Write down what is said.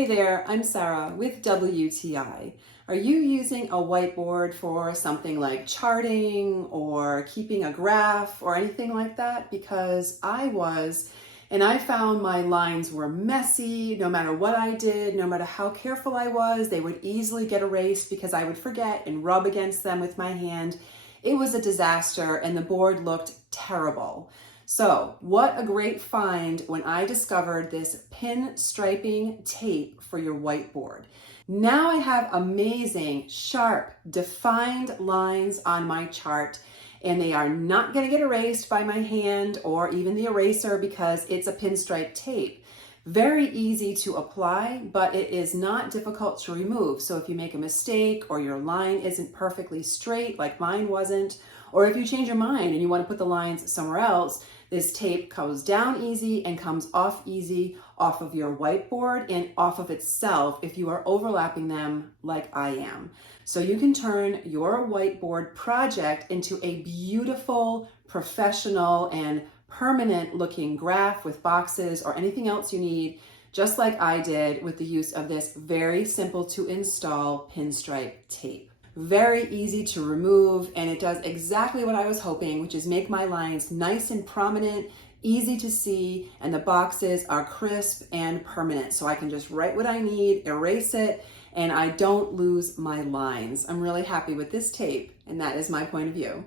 Hey there, I'm Sarah with WTI. Are you using a whiteboard for something like charting or keeping a graph or anything like that? Because I was, and I found my lines were messy. No matter what I did, no matter how careful I was, they would easily get erased because I would forget and rub against them with my hand. It was a disaster and the board looked terrible. So what a great find when I discovered this pinstriping tape for your whiteboard. Now I have amazing, sharp, defined lines on my chart, and they are not going to get erased by my hand or even the eraser because it's a pinstripe tape. Very easy to apply, but it is not difficult to remove. So if you make a mistake or your line isn't perfectly straight like mine wasn't, or if you change your mind and you want to put the lines somewhere else, this tape goes down easy and comes off easy off of your whiteboard and off of itself if you are overlapping them like I am. So you can turn your whiteboard project into a beautiful, professional, and permanent looking graph with boxes or anything else you need, just like I did with the use of this very simple to install pinstripe tape. Very easy to remove, and it does exactly what I was hoping, which is make my lines nice and prominent, easy to see, and the boxes are crisp and permanent. So I can just write what I need, erase it, and I don't lose my lines. I'm really happy with this tape, and that is my point of view.